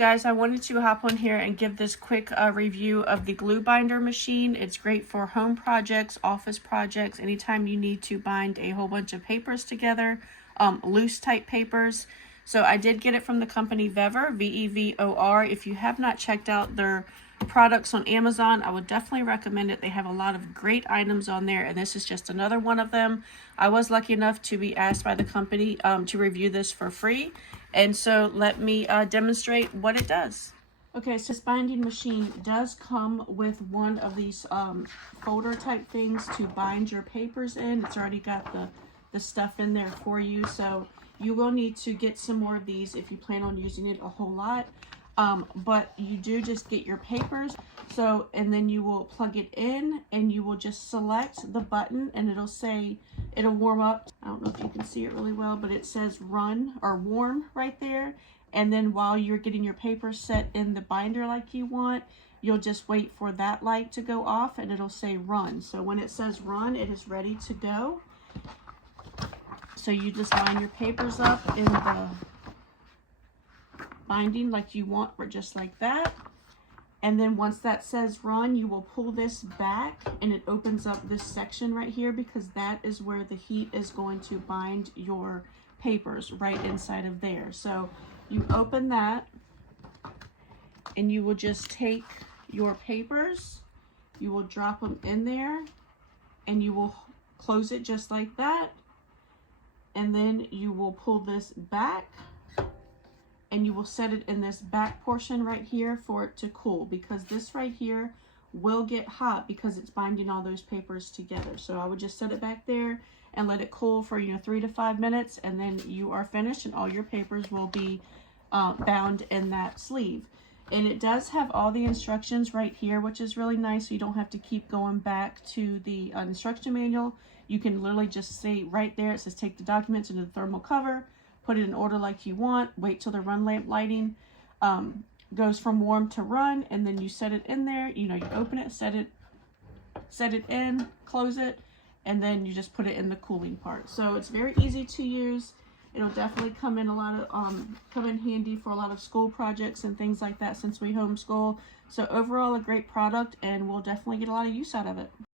guys, I wanted to hop on here and give this quick review of the glue binder machine. It's great for home projects, office projects, anytime you need to bind a whole bunch of papers together, loose type papers. So I did get it from the company Vevor, V-E-V-O-R. If you have not checked out their products on Amazon, I would definitely recommend it. They have a lot of great items on there, and this is just another one of them. I was lucky enough to be asked by the company to review this for free, and so let me demonstrate what it does. Okay, so this binding machine does come with one of these folder type things to bind your papers in. It's already got the stuff in there for you, so you will need to get some more of these if you plan on using it a whole lot. But you do just get your papers, and then you will plug it in and you will just select the button, and it'll warm up. I don't know if you can see it really well, but it says run or warm right there. And then while you're getting your papers set in the binder like you want, you'll just wait for that light to go off and it'll say run. So when it says run, it is ready to go. So you just line your papers up in the binding like you want, or just like that. And then once that says run, you will pull this back and it opens up this section right here, because that is where the heat is going to bind your papers, right inside of there. So you open that and you will just take your papers, you will drop them in there and you will close it just like that. And then you will pull this back and you will set it in this back portion right here for it to cool, because this right here will get hot because it's binding all those papers together. So I would just set it back there and let it cool for 3 to 5 minutes, and then you are finished and all your papers will be bound in that sleeve. And it does have all the instructions right here, which is really nice, so you don't have to keep going back to the instruction manual. You can literally just say right there, it says take the documents into the thermal cover, put it in order like you want, wait till the run lamp lighting goes from warm to run, and then you set it in there. You open it, set it in, close it, and then you just put it in the cooling part. So it's very easy to use. It'll definitely come in handy for a lot of school projects and things like that, since we homeschool. So overall, a great product, and we'll definitely get a lot of use out of it.